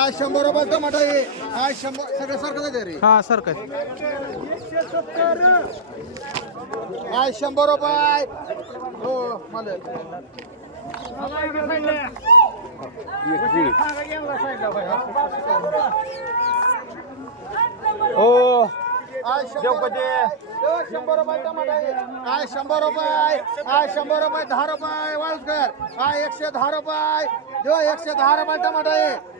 आज शंभर रुपये टमाटा आहे. आज शंभर सगळं सारखं आहे रे. हा सर काय आज शंभर रुपये हो मला. हो. आज शंभर रुपये हो, शंभर रुपये टमाटा आहे. आज शंभर रुपये आज शंभर रुपये दहा रुपये वाळूकर हा एकशे दहा रुपये जो एकशे दहा रुपये टमाटा आहे.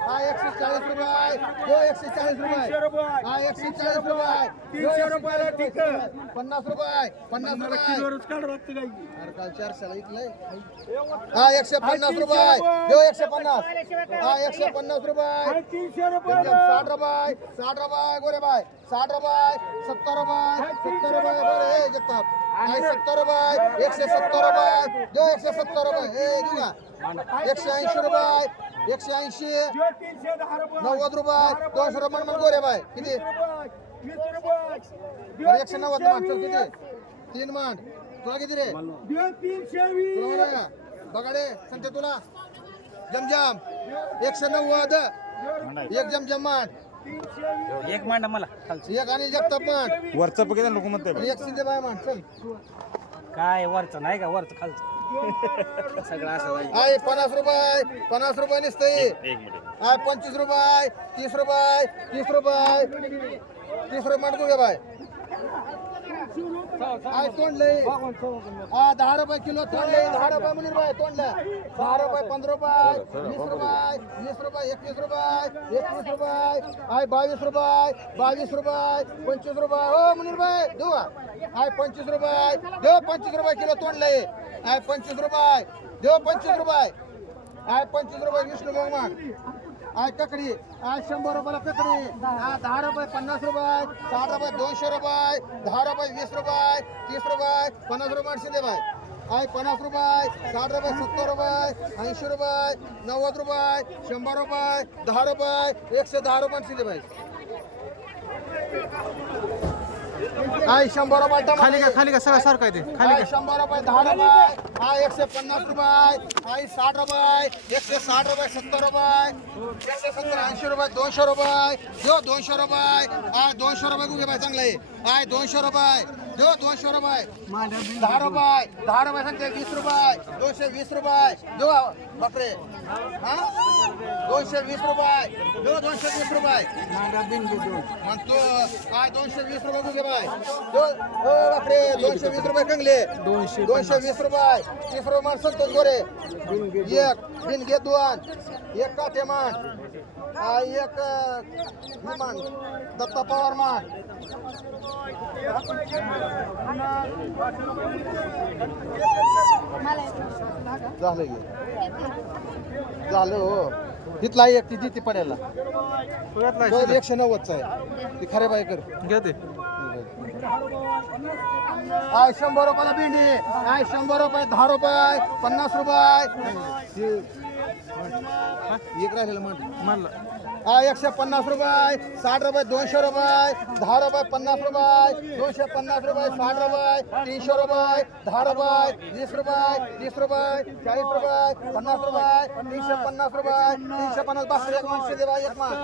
हा एकशे चाळीस रुपये. जो एकशे चाळीस रुपये. हा एकशे चाळीस रुपये. तीनशे रुपये. पन्नास रुपये. पन्नास रुपये. अरे काल चारशेला इकलंय. हा एकशे पन्नास रुपये. एकशे पन्नास. हा एकशे पन्नास रुपये. एकदम साठ रुपये. साठ रुपये गोरे बाय साठ रुपये सत्तर रुपये. सत्तर रुपये हे जगताप. सत्तर रुपये. एकशे सत्तर रुपये. जो एकशे सत्तर रुपये. हे एकशे ऐंशी रुपये. एकशे ऐंशी नव्वद रुपये. दोनशे रुपये म्हण गोरे बाय. किती? एकशे नव्वद मान चल किती तीन मान तुला किती रे? बघाडे सांगते तुला जमजम. एकशे नव्वद. एक जमजम मान एक मांडा मला एक आणि जगताप मान वरचं बघितलं लोक म्हणते. एक शिंदे बाय मान चल. काय वरचं नाही का वरचं खालचं? सगळं असं जाईल. आहे पन्नास रुपये पन्नास रुपये नसते आहे पंचवीस रुपये तीस रुपये तीस रुपये तीस रुपये गुगे बाय. आहे तोंडले हा दहा रुपये किलो तोंडले दहा रुपये मुलीर बाय तोंडलं दहा रुपये पंधरा रुपये वीस रुपये वीस रुपये एकवीस रुपये एकवीस रुपये आहे बावीस रुपये बावीस रुपये पंचवीस रुपये. हो मुनीर बाय देऊ? आहे पंचवीस रुपये. देव पंचवीस रुपये किलो तोंडले आहे पंचवीस रुपये. देव पंचवीस रुपये. आहे पंचवीस रुपये विष्णू भगवान आज ककडी. आज शंभर रुपयाला ककडी. दहा रुपये पन्नास रुपये. साठ रुपये दोनशे रुपये. दहा रुपये वीस रुपये. तीस रुपये. पन्नास रुपये शिंदे बाय आहे पन्नास रुपये. साठ रुपये सत्तर रुपये. ऐंशी रुपये. नव्वद रुपये. शंभर रुपये. दहा रुपये. एकशे दहा रुपये शिंदे बाय आहे शंभर रुपये टमाटे. खाली का खाली का सगळं सारखं आहे ते. खाली आहे शंभर रुपये दहा रुपये. हा एकशे पन्नास रुपये. आहे साठ रुपये. एकशे साठ रुपये सत्तर रुपये. एकशे सत्तर ऐंशी रुपये दोनशे रुपये. जो दोनशे रुपये. हा दोनशे रुपये कुठे पाहिजे चांगलं आहे? आहे दोनशे रुपये. जो दोनशे रुपये. दहा रुपये. दहा रुपये सांगते वीस रुपये. दोनशे वीस रुपये. जो बापरे. हा? दोनशे वीस रुपये. जो दोनशे वीस रुपये. म्हणतो काय दोनशे वीस रुपये कुठे बाय? हो बापरे दोनशे वीस रुपये कंगले. दोनशे दोनशे वीस रुपये. तीस रुपये मान संतोष गोरे. एक बिन घे दोन. एक काठे मान? एक अं, हे मान दत्ता पवार मान. झालं झालं हो. तिथला एक ती पडेल तो एकशे नव्वदचा आहे. ती खरे बाई कर. घ्या ते. आय शंभर रुपयाला भेंडी. आय शंभर रुपये दहा रुपये पन्नास रुपये. एक राहिलेलं म्हण. म्हणलं. हा एकशे पन्नास रुपये साठ रुपये दोनशे रुपये दहा रुपये पन्नास रुपये दोनशे पन्नास रुपये साठ रुपये तीनशे रुपये दहा रुपये वीस रुपये तीस रुपये चाळीस रुपये पन्नास रुपये तीनशे पन्नास रुपये तीनशे पन्नास बासष्ट एक माणसे देवा एक माण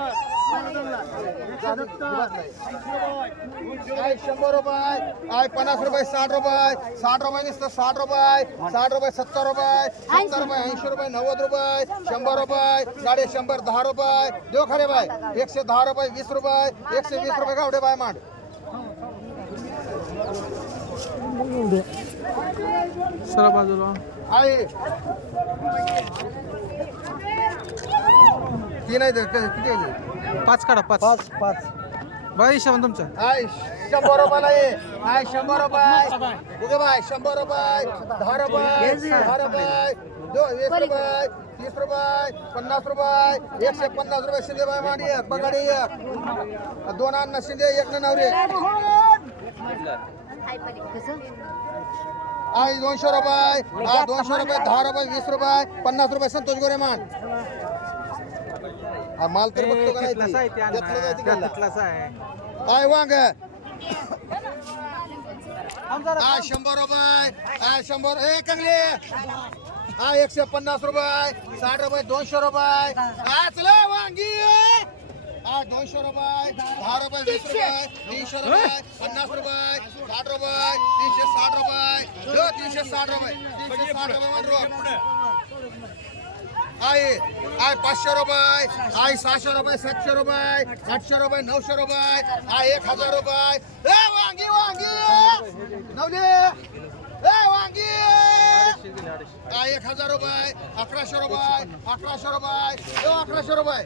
आय शंभर रुपये आय पन्नास रुपये साठ रुपये साठ रुपये नुसतं साठ रुपये साठ रुपये सत्तर रुपये सत्तर रुपये ऐंशी रुपये नव्वद रुपये शंभर रुपये साडे शंभर दहा रुपये देऊ खरे बाय एकशे दहा रुपये वीस रुपये एकशे वीस रुपये गावडे बाय मांड. सर बाजूला. आहे तीन आहे ते- किती आहे? पाच काढा पाच. पाच पाच. बघा हिशोब तुमचा आय शंभर रुपयाला ये आय शंभर रुपये. उगे बाय शंभर रुपये दहा रुपये दहा रुपये दो वीस रुपये. तीस रुपये पन्नास रुपये एकशे पन्नास रुपये शिंदे बाय मांडी एक बगाडी एक दोन अन्न शिंदे एक न नवरे. आय दोनशे रुपये हा दोनशे रुपये दहा रुपये वीस रुपये पन्नास रुपये संतोष गोरे मान हा, माल तर बघतो का नाही काय? काय वांग? हा शंभर रुपये हा शंभर ए कंगले. हा एकशे पन्नास रुपये. साठ रुपये दोनशे रुपये. हा वांगी हा दोनशे रुपये. दहा रुपये वीस रुपये. तीनशे रुपये पन्नास रुपये. साठ रुपये तीनशे साठ रुपये. तीनशे साठ रुपये. तीनशे साठ रुपये आहे आय पाचशे रुपये. आय सहाशे रुपये सातशे रुपये. आठशे रुपये नऊशे रुपये. आय एक हजार रुपये. वांगी वांगी नवले! आहे एक हजार रुपये? अकराशे रुपये. अकराशे रुपये. अकराशे रुपये.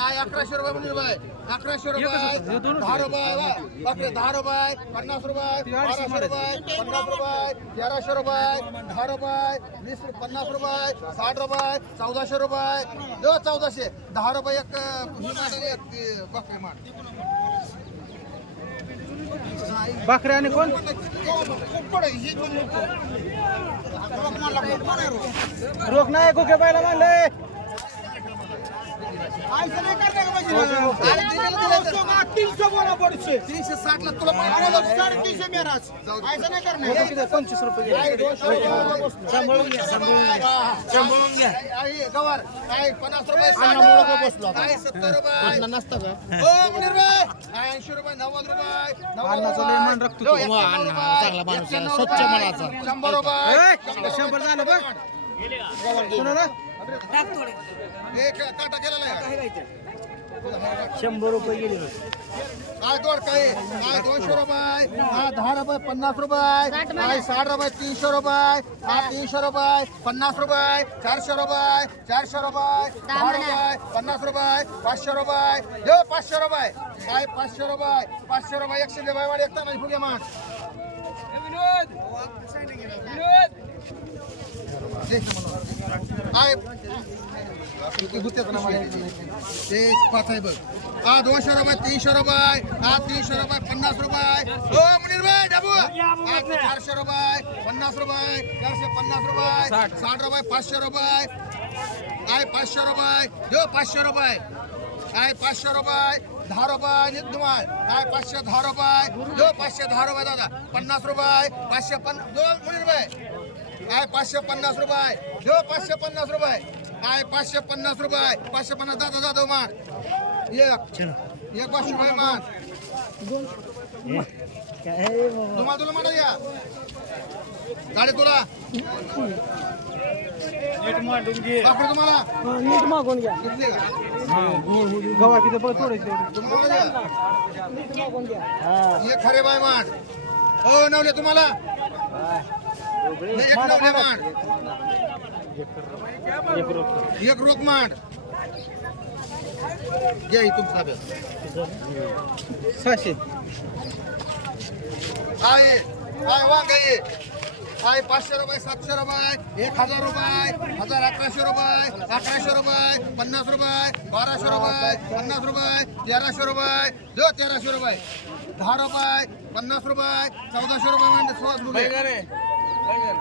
आहे अकराशे रुपये म्हणजे रुपये अकराशे रुपये. दहा रुपये. बापरे दहा रुपये पन्नास रुपये बाराशे रुपये पन्नास रुपये तेराशे रुपये दहा रुपये वीस पन्नास रुपये साठ रुपये चौदाशे रुपये. जो चौदाशे. दहा रुपये एक अं, ही मांड आणि एक ती रोख नाही कुके पाहिला मानले तीनशे साठ ला तुला साडेतीनशे मेराज पंचवीस रुपये. सांभाळून घ्या सांभाळून गवर पन्नास रुपये. सत्तर रुपये. नसतं का मुनीर भाई ऐंशी रुपये नव्वद रुपये नव्वद लय मान राखतो तू. रुपये चांगला माणूस स्वच्छ मनाचा शंभर रुपये. शंभर झालं बघ कोणाला एक काटा केलेला आहे. शंभर रुपये गेले काय दोड काय? काय दोनशे रुपये? हा दहा रुपये पन्नास रुपये. काय साठ रुपये तीनशे रुपये. हा तीनशे रुपये पन्नास रुपये चारशे रुपये चारशे रुपये दहा रुपये पन्नास रुपये पाचशे रुपये. देव पाचशे रुपये. काय पाचशे रुपये? पाचशे रुपये एकशे दे बाय एकता नाही फुगे मान ते पाच आहे बघ हा दोनशे रुपये तीनशे रुपये हा तीनशे रुपये पन्नास रुपये हो मुनीर भाई डाबू चारशे रुपये पन्नास रुपये चारशे पन्नास रुपये साठ रुपये पाचशे रुपये आहे पाचशे रुपये देऊ पाचशे रुपये आहे पाचशे रुपये दहा रुपये तुम्हाला. काय पाचशे दहा रुपये? देऊ पाचशे दहा रुपये दादा. पन्नास रुपये. पाचशे पन्नास दोन मुनीर भाई काय पाचशे पन्नास रुपये? देऊ पाचशे पन्नास रुपये. काय पाचशे पन्नास रुपये? पाचशे पन्नास दादा दादा मान एक. एक पाचशे रुपये मान तुम्हाला तुला म्हणा या. गाडी तुला. नीट मागून घ्या. गव्हा किती बघ थोडे तुम्हाला द्या. एक खरे बाय मान हो नवले तुम्हाला? एक नवले मान एक रोख मान घ्या इथून ताब्यात सहाशे. आहे काय वांग आहे पाचशे रुपये सातशे रुपये एक हजार रुपये हजार अकराशे रुपये अकराशे रुपये पन्नास रुपये बाराशे रुपये पन्नास रुपये तेराशे रुपये दो तेराशे रुपये दहा रुपये पन्नास रुपये चौदाशे रुपये म्हणजे सोळा रुपये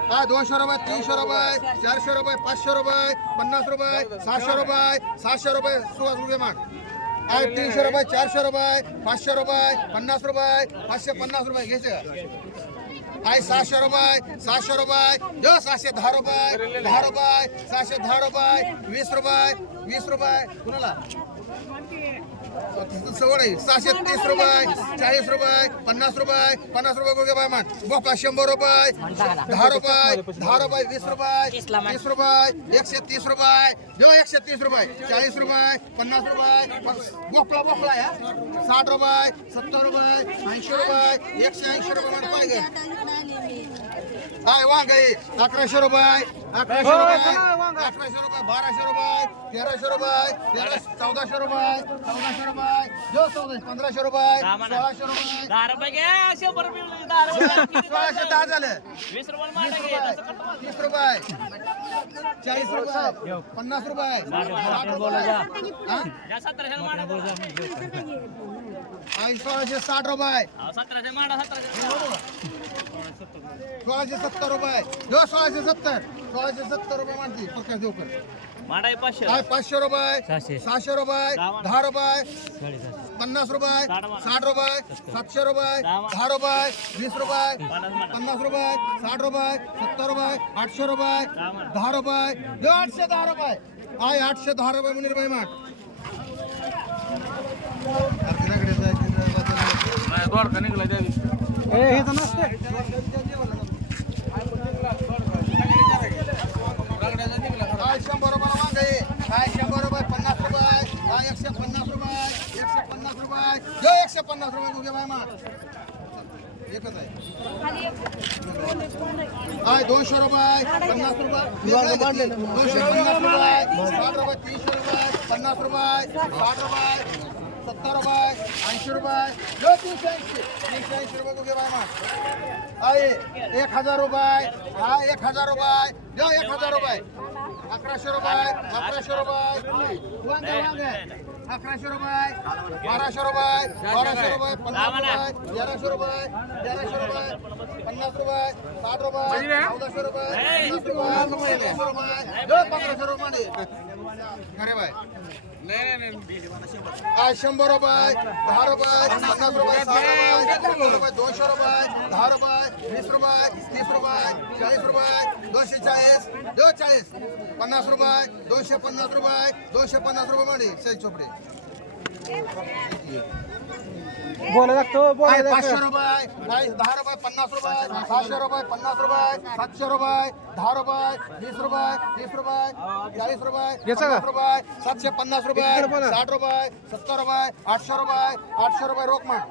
हा दोनशे रुपये तीनशे रुपये चारशे रुपये पाचशे रुपये पन्नास रुपये सहाशे रुपये सहाशे रुपये सोळा रुपये आहे तीनशे रुपये चारशे रुपये पाचशे रुपये पन्नास रुपये पाचशे पन्नास रुपये घ्यायचे? आहे सहाशे रुपये सहाशे रुपये जो सहाशे दहा रुपये दहा रुपये सहाशे दहा रुपये वीस रुपये वीस रुपये कुणाला? सवड आहे. सहाशे तीस रुपये चाळीस रुपये पन्नास रुपये पन्नास रुपये गुडघे बाय मान. बोका शंभर रुपये दहा रुपये दहा रुपये वीस रुपये तीस रुपये एकशे तीस रुपये. जो एकशे तीस रुपये चाळीस रुपये पन्नास रुपये. बोकळा बोकळा या. साठ रुपये सत्तर रुपये ऐंशी रुपये एकशे ऐंशी रुपये पाहिजे. काय वांग? अकराशे रुपये अकराशे रुपये. अकराशे रुपये बाराशे रुपये तेराशे रुपये चौदाशे रुपये चौदाशे रुपये जो चौदाशे पंधराशे रुपये सोळाशे रुपये. दहा रुपये घे शंभर रुपये म्हणजे दहा रुपये सोळाशे दहा झालं. वीस रुपये घे तसं रुपये. चाळीस रुपये. पन्नास रुपये. साठ रुपये. हा? या सतराशे मांडा आणि सोळाशे साठ रुपये. सतराशे मांडा सतराशे सोळाशे सत्तर रुपये. जो सोळाशे सत्तर. सोळाशे सत्तर रुपये मानते प्रकाश देवकर. माडा पाचशे. रुपये. सहाशे. रुपये. दहा. रुपये. पन्नास रुपये. साठ रुपये. सातशे रुपये. दहा रुपये. वीस रुपये. पन्नास रुपये. साठ रुपये. सत्तर रुपये. आठशे रुपये. दहा रुपये. दे आठशे दहा रुपये. आहे आठशे दहा रुपये मुनीर भाई माठ काय शंभर रुपये वांग आहे? काय शंभर रुपये? पन्नास रुपये. काय एकशे पन्नास रुपये. एकशे पन्नास रुपये. जो एकशे पन्नास रुपये गुगे बाय मा एकच आहे. काय दोनशे रुपये. पन्नास रुपये. दोनशे पन्नास रुपये. साठ रुपये तीनशे रुपये. पन्नास रुपये. साठ रुपये. सत्तर रुपये ऐंशी रुपये जो तीनशे ऐंशी तीनशे ऐंशी रुपये कुठे बाय मा आहे एक हजार रुपये हा एक हजार रुपये लो एक हजार रुपये. अकराशे रुपये अकराशे रुपये. वांगे वांगे अकराशे रुपये बाराशे रुपये बाराशे रुपये पन्नास रुपये तेराशे रुपये तेराशे रुपये पन्नास रुपये साठ रुपये चौदाशे रुपये वीस रुपये पंधराशे रुपये काय शंभर रुपये दहा रुपये पन्नास रुपये रुपये दोनशे रुपये दहा रुपये वीस रुपये तीस रुपये चाळीस रुपये दोनशे चाळीस दो चाळीस पन्नास रुपये दोनशे पन्नास रुपये दोनशे पन्नास रुपये मध्ये सही चोपडे. बोला लागतो काय पाचशे रुपये काय दहा रुपये पन्नास रुपये सहाशे रुपये पन्नास रुपये सातशे रुपये दहा रुपये वीस रुपये तीस रुपये चाळीस रुपये पन्नास रुपये सातशे पन्नास रुपये साठ रुपये सत्तर रुपये आठशे रुपये आठशे रुपये रोख मान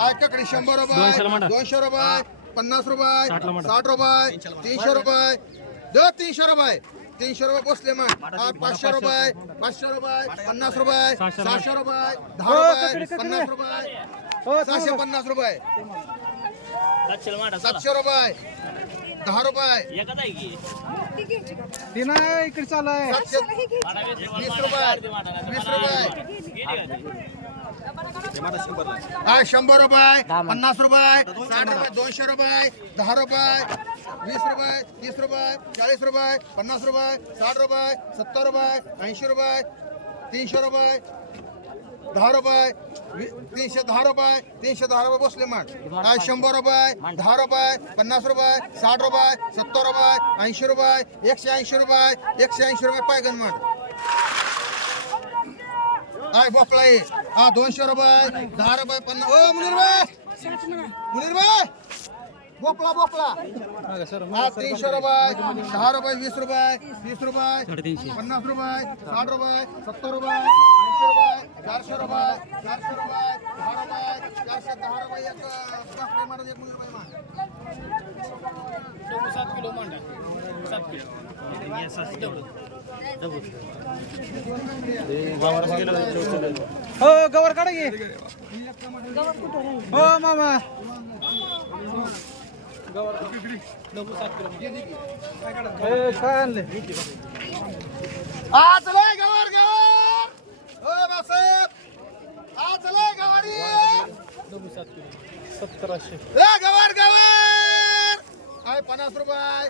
ऐकाकडे शंभर रुपये दोनशे रुपये पन्नास रुपये साठ रुपये तीनशे रुपये दो तीनशे रुपये तीनशे रुपये बसले मग. हा, पाचशे रुपये पाचशे रुपये पन्नास रुपये सहाशे रुपये. दहा रुपये पन्नास रुपये सहाशे पन्नास रुपये. सातशे रुपये दहा रुपये. की? इकडे चालू आहे वीस रुपये, वीस रुपये. हा शंभर रुपये. पन्नास रुपये साठ रुपये दोनशे रुपये दहा रुपये वीस रुपये तीस रुपये चाळीस रुपये पन्नास रुपये साठ रुपये सत्तर रुपये ऐंशी रुपये तीनशे रुपये दहा रुपये तीनशे दहा रुपये तीनशे दहा रुपये बसले मग. काय शंभर रुपये दहा रुपये पन्नास रुपये साठ रुपये सत्तर रुपये ऐंशी रुपये एकशे ऐंशी रुपये एकशे ऐंशी रुपये पायगन मग. काय बोपला आहे हा दोनशे रुपये दहा रुपये पन्नास. ओ मुनीर भाई मुनीर भाई बोपला बोपला हा तीनशे रुपये दहा रुपये वीस रुपये तीस रुपये पन्नास रुपये साठ रुपये सत्तर रुपये ऐंशी रुपये चारशे रुपये चारशे रुपये दहा रुपये चारशे दहा रुपये एक बापरे मारा एक मुनीर भाई मा हो गवर काढा घे हो मामा. ए, काय आणले? आज लय गवर गवर! ओ बासाहेब आज लय गवारी! सत्तराशे. ए गवर गवर! काय पन्नास रुपये.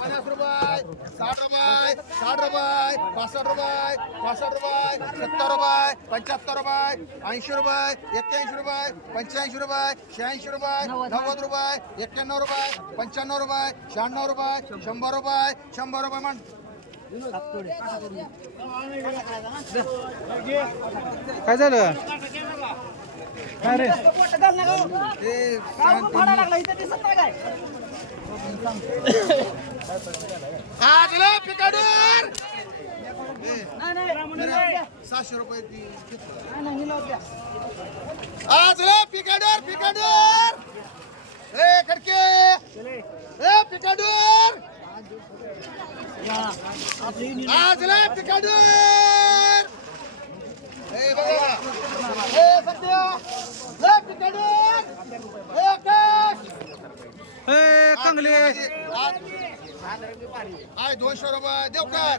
पन्नास रुपये. साठ रुपये. साठ रुपये. पासष्ट रुपये. पासष्ट रुपये. सत्तर रुपये. पंच्याहत्तर रुपये. ऐंशी रुपये. एक्क्याऐंशी रुपये. पंच्याऐंशी रुपये. शहाऐंशी रुपये. नव्वद रुपये. एक्क्याण्णव रुपये. पंच्याण्णव रुपये. शहाण्णव रुपये. शंभर रुपये. शंभर रुपये म्हण. काय झालं? काय रे? ते आज लय सहाशे रुपये ती- आज लय पिकाडूर ए खडके ए पिकाडूर आज लय पिकाडूर ए बघा. ए सत्य. लय पिकाडूर ए कश ए कंगले. आय दोनशे रुपये देवकर.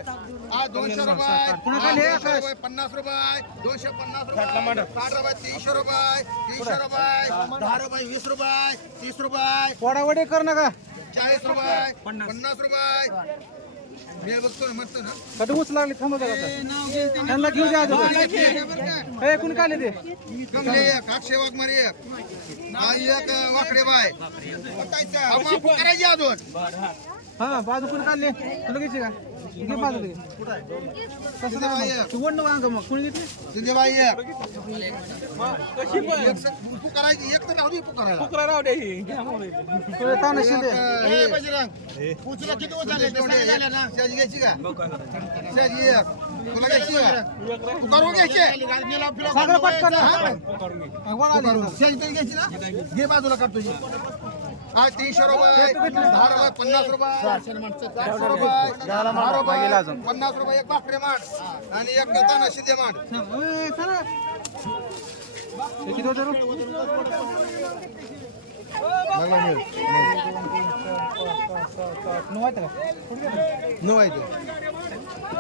आय दोनशे रुपये. आय दोनशे पन्नास रुपये दोनशे पन्नास रुपये साठ रुपये तीनशे रुपये तीनशे रुपये दहा रुपये वीस रुपये तीस रुपये वडावडी कर नका चाळीस रुपये पन्नास. रुपये. मी बघतो मस्त ना. कधी लागली. त्यांना घेऊ द्या हे कोणी काढले ते? वाघमारे एक. हा एक वाकडे बाय. माफ करायची अजून. हा बाजू कोणी काढले तुला घ्यायची का? घे बाजू घे कसं बाई काय एक. तू वडणं वांग मग. कोणी घेतली? सिंधेबाई एक. एक स- पुकारायची एक तर राहू दे पुकारायला तुला ताण शिंदे शहाजी घ्यायची का? एक. तुला घ्यायची का? पुकारू घ्यायची सगळं पटकन हा, वळा आली इथं. शहाजी तरी घ्यायची ना? घे बाजूला ही. हा तीनशे रुपये. दहा रुपये पन्नास रुपये. चारशे रुपये दहा रुपये पन्नास रुपये एक भाकरे माठ आणि एक दाना शिंदे माठ ए, चला. हे किती होते रे? नऊ आहेत का? नऊ आहे ते.